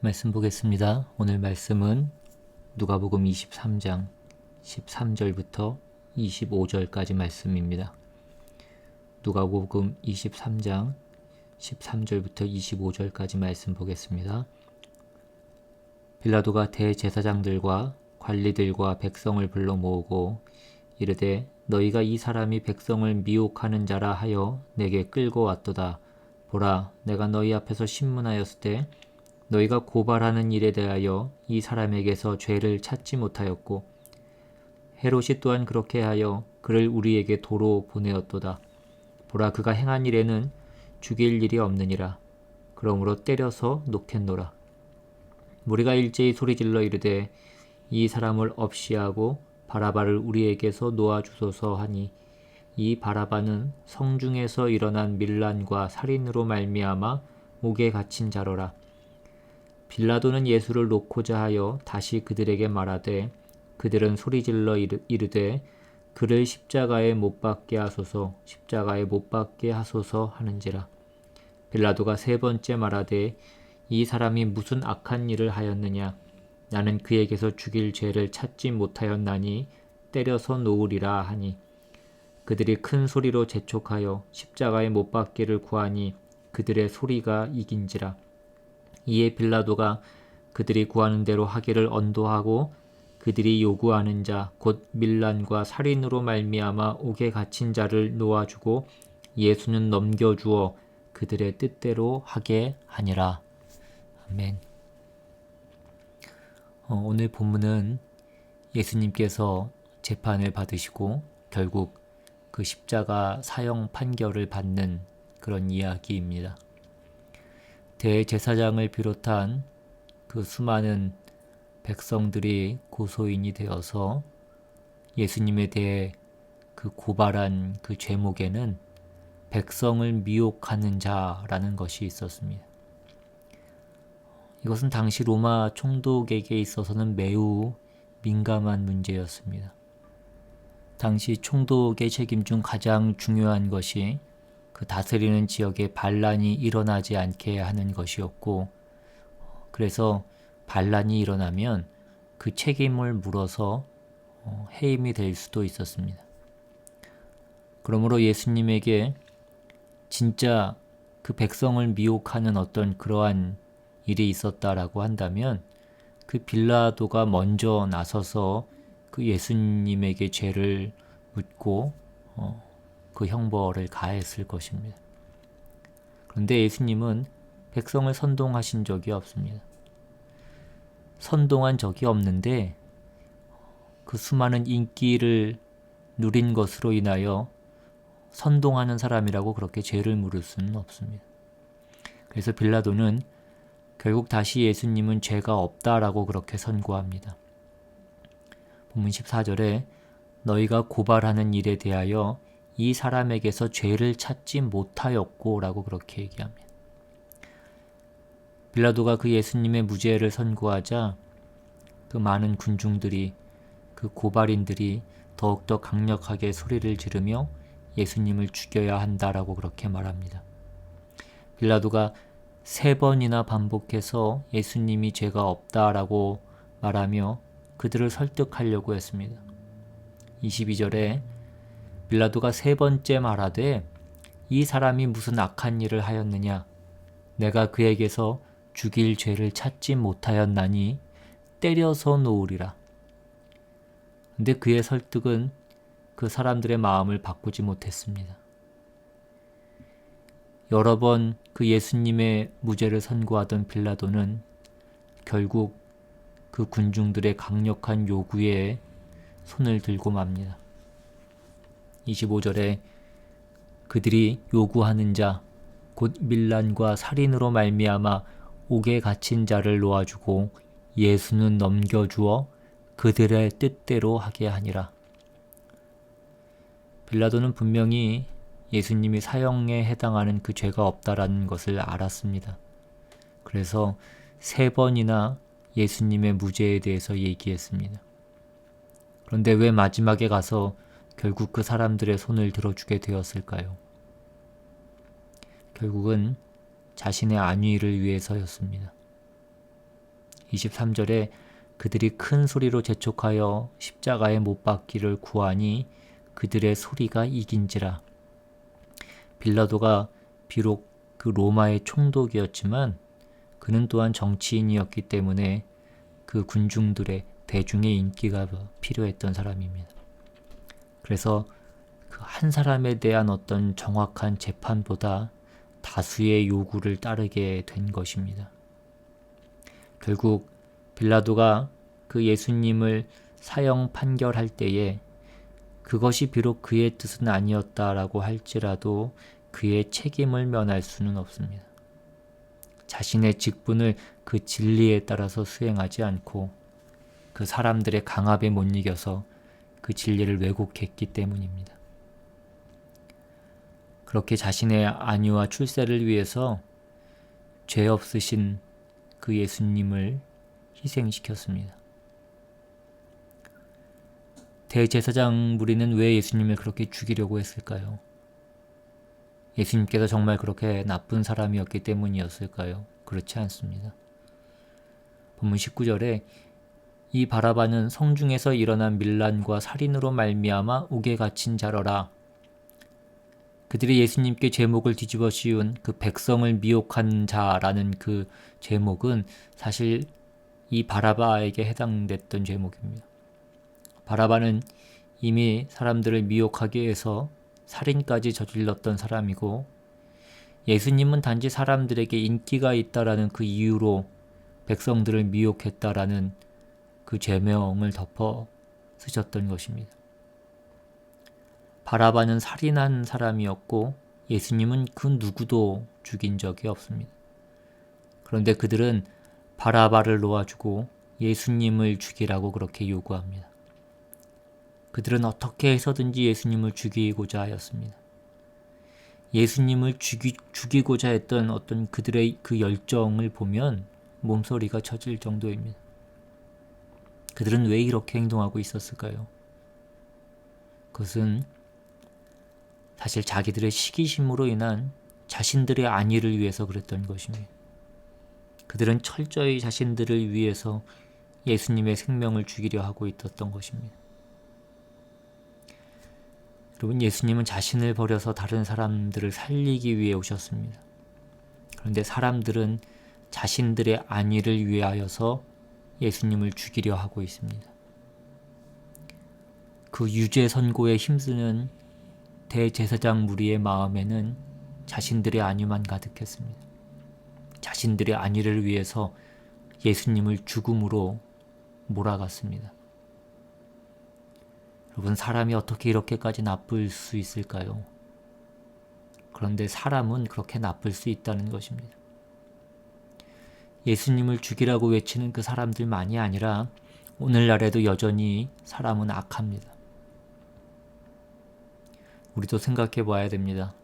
말씀 보겠습니다. 오늘 말씀은 누가복음 23장 13절부터 25절까지 말씀입니다. 누가복음 23장 13절부터 25절까지 말씀 보겠습니다. 빌라도가 대제사장들과 관리들과 백성을 불러 모으고 이르되 너희가 이 사람이 백성을 미혹하는 자라 하여 내게 끌고 왔도다. 보라, 내가 너희 앞에서 신문하였을 때 너희가 고발하는 일에 대하여 이 사람에게서 죄를 찾지 못하였고 헤롯이 또한 그렇게 하여 그를 우리에게 도로 보내었도다. 보라, 그가 행한 일에는 죽일 일이 없느니라. 그러므로 때려서 놓겠노라. 우리가 일제히 소리질러 이르되 이 사람을 없이하고 바라바를 우리에게서 놓아주소서 하니 이 바라바는 성중에서 일어난 밀란과 살인으로 말미암아 옥에 갇힌 자로라. 빌라도는 예수를 놓고자 하여 다시 그들에게 말하되 그들은 소리질러 이르되 그를 십자가에 못 박게 하소서, 십자가에 못 박게 하소서 하는지라. 빌라도가 세 번째 말하되 이 사람이 무슨 악한 일을 하였느냐? 나는 그에게서 죽일 죄를 찾지 못하였나니 때려서 놓으리라 하니 그들이 큰 소리로 재촉하여 십자가에 못 박기를 구하니 그들의 소리가 이긴지라. 이에 빌라도가 그들이 구하는 대로 하기를 언도하고 그들이 요구하는 자 곧 밀란과 살인으로 말미암아 옥에 갇힌 자를 놓아주고 예수는 넘겨주어 그들의 뜻대로 하게 하니라. 아멘. 오늘 본문은 예수님께서 재판을 받으시고 결국 그 십자가 사형 판결을 받는 그런 이야기입니다. 대제사장을 비롯한 그 수많은 백성들이 고소인이 되어서 예수님에 대해 그 고발한 그 죄목에는 백성을 미혹하는 자라는 것이 있었습니다. 이것은 당시 로마 총독에게 있어서는 매우 민감한 문제였습니다. 당시 총독의 책임 중 가장 중요한 것이 그 다스리는 지역에 반란이 일어나지 않게 하는 것이었고, 그래서 반란이 일어나면 그 책임을 물어서 해임이 될 수도 있었습니다. 그러므로 예수님에게 진짜 그 백성을 미혹하는 어떤 그러한 일이 있었다라고 한다면 그 빌라도가 먼저 나서서 그 예수님에게 죄를 묻고 그 형벌을 가했을 것입니다. 그런데 예수님은 백성을 선동하신 적이 없습니다. 선동한 적이 없는데 그 수많은 인기를 누린 것으로 인하여 선동하는 사람이라고 그렇게 죄를 물을 수는 없습니다. 그래서 빌라도는 결국 다시 예수님은 죄가 없다라고 그렇게 선고합니다. 본문 14절에 너희가 고발하는 일에 대하여 이 사람에게서 죄를 찾지 못하였고 라고 그렇게 얘기합니다. 빌라도가 그 예수님의 무죄를 선고하자 그 많은 군중들이 그 고발인들이 더욱더 강력하게 소리를 지르며 예수님을 죽여야 한다라고 그렇게 말합니다. 빌라도가 세 번이나 반복해서 예수님이 죄가 없다라고 말하며 그들을 설득하려고 했습니다. 22절에 빌라도가 세 번째 말하되 이 사람이 무슨 악한 일을 하였느냐? 내가 그에게서 죽일 죄를 찾지 못하였나니 때려서 놓으리라. 근데 그의 설득은 그 사람들의 마음을 바꾸지 못했습니다. 여러 번 그 예수님의 무죄를 선고하던 빌라도는 결국 그 군중들의 강력한 요구에 손을 들고 맙니다. 25절에 그들이 요구하는 자 곧 밀란과 살인으로 말미암아 옥에 갇힌 자를 놓아주고 예수는 넘겨주어 그들의 뜻대로 하게 하니라. 빌라도는 분명히 예수님이 사형에 해당하는 그 죄가 없다라는 것을 알았습니다. 그래서 세 번이나 예수님의 무죄에 대해서 얘기했습니다. 그런데 왜 마지막에 가서 결국 그 사람들의 손을 들어주게 되었을까요? 결국은 자신의 안위를 위해서였습니다. 23절에 그들이 큰 소리로 재촉하여 십자가에 못 박기를 구하니 그들의 소리가 이긴지라. 빌라도가 비록 그 로마의 총독이었지만 그는 또한 정치인이었기 때문에 그 군중들의 대중의 인기가 필요했던 사람입니다. 그래서 그 한 사람에 대한 어떤 정확한 재판보다 다수의 요구를 따르게 된 것입니다. 결국 빌라도가 그 예수님을 사형 판결할 때에 그것이 비록 그의 뜻은 아니었다라고 할지라도 그의 책임을 면할 수는 없습니다. 자신의 직분을 그 진리에 따라서 수행하지 않고 그 사람들의 강압에 못 이겨서 그 진리를 왜곡했기 때문입니다. 그렇게 자신의 안위와 출세를 위해서 죄 없으신 그 예수님을 희생시켰습니다. 대제사장 무리는 왜 예수님을 그렇게 죽이려고 했을까요? 예수님께서 정말 그렇게 나쁜 사람이었기 때문이었을까요? 그렇지 않습니다. 본문 19절에 이 바라바는 성중에서 일어난 밀란과 살인으로 말미암아 옥에 갇힌 자러라. 그들이 예수님께 제목을 뒤집어 씌운 그 백성을 미혹한 자라는 그 제목은 사실 이 바라바에게 해당됐던 제목입니다. 바라바는 이미 사람들을 미혹하기 위해서 살인까지 저질렀던 사람이고, 예수님은 단지 사람들에게 인기가 있다라는 그 이유로 백성들을 미혹했다라는 그 죄명을 덮어 쓰셨던 것입니다. 바라바는 살인한 사람이었고 예수님은 그 누구도 죽인 적이 없습니다. 그런데 그들은 바라바를 놓아주고 예수님을 죽이라고 그렇게 요구합니다. 그들은 어떻게 해서든지 예수님을 죽이고자 하였습니다. 예수님을 죽이고자 했던 어떤 그들의 그 열정을 보면 몸소리가 쳐질 정도입니다. 그들은 왜 이렇게 행동하고 있었을까요? 그것은 사실 자기들의 시기심으로 인한 자신들의 안위를 위해서 그랬던 것입니다. 그들은 철저히 자신들을 위해서 예수님의 생명을 죽이려 하고 있었던 것입니다. 여러분, 예수님은 자신을 버려서 다른 사람들을 살리기 위해 오셨습니다. 그런데 사람들은 자신들의 안위를 위하여서 예수님을 죽이려 하고 있습니다. 그 유죄 선고에 힘쓰는 대제사장 무리의 마음에는 자신들의 안위만 가득했습니다. 자신들의 안위를 위해서 예수님을 죽음으로 몰아갔습니다. 여러분, 사람이 어떻게 이렇게까지 나쁠 수 있을까요? 그런데 사람은 그렇게 나쁠 수 있다는 것입니다. 예수님을 죽이라고 외치는 그 사람들만이 아니라 오늘날에도 여전히 사람은 악합니다. 우리도 생각해 봐야 됩니다.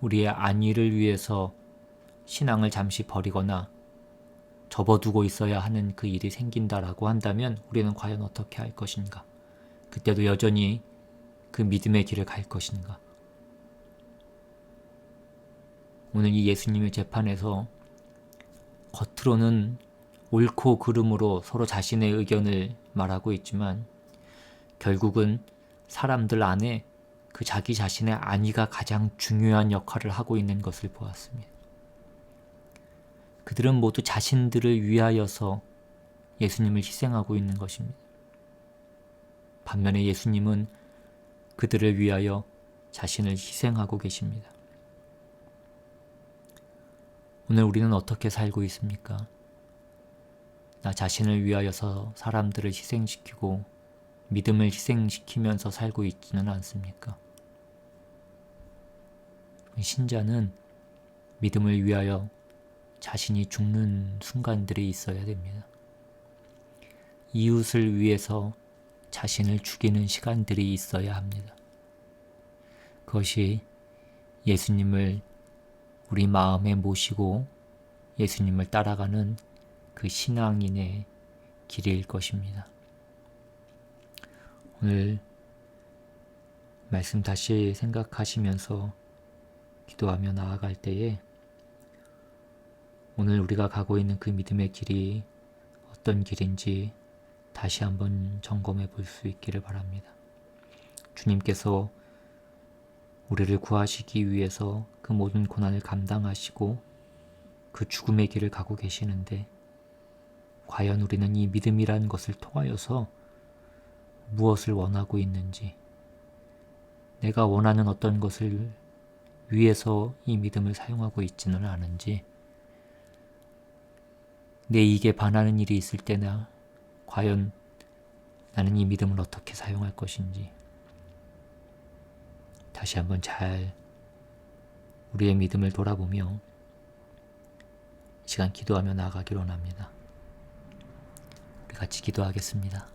우리의 안위를 위해서 신앙을 잠시 버리거나 접어두고 있어야 하는 그 일이 생긴다라고 한다면 우리는 과연 어떻게 할 것인가? 그때도 여전히 그 믿음의 길을 갈 것인가? 오늘 이 예수님의 재판에서 겉으로는 옳고 그름으로 서로 자신의 의견을 말하고 있지만 결국은 사람들 안에 그 자기 자신의 안위가 가장 중요한 역할을 하고 있는 것을 보았습니다. 그들은 모두 자신들을 위하여서 예수님을 희생하고 있는 것입니다. 반면에 예수님은 그들을 위하여 자신을 희생하고 계십니다. 오늘 우리는 어떻게 살고 있습니까? 나 자신을 위하여서 사람들을 희생시키고 믿음을 희생시키면서 살고 있지는 않습니까? 신자는 믿음을 위하여 자신이 죽는 순간들이 있어야 됩니다. 이웃을 위해서 자신을 죽이는 시간들이 있어야 합니다. 그것이 예수님을 우리 마음에 모시고 예수님을 따라가는 그 신앙인의 길일 것입니다. 오늘 말씀 다시 생각하시면서 기도하며 나아갈 때에 오늘 우리가 가고 있는 그 믿음의 길이 어떤 길인지 다시 한번 점검해 볼 수 있기를 바랍니다. 주님께서 우리를 구하시기 위해서 그 모든 고난을 감당하시고 그 죽음의 길을 가고 계시는데 과연 우리는 이 믿음이라는 것을 통하여서 무엇을 원하고 있는지, 내가 원하는 어떤 것을 위해서 이 믿음을 사용하고 있지는 않은지, 내 이익에 반하는 일이 있을 때나 과연 나는 이 믿음을 어떻게 사용할 것인지 다시 한번 잘 우리의 믿음을 돌아보며 이 시간 기도하며 나아가기로 합니다. 우리 같이 기도하겠습니다.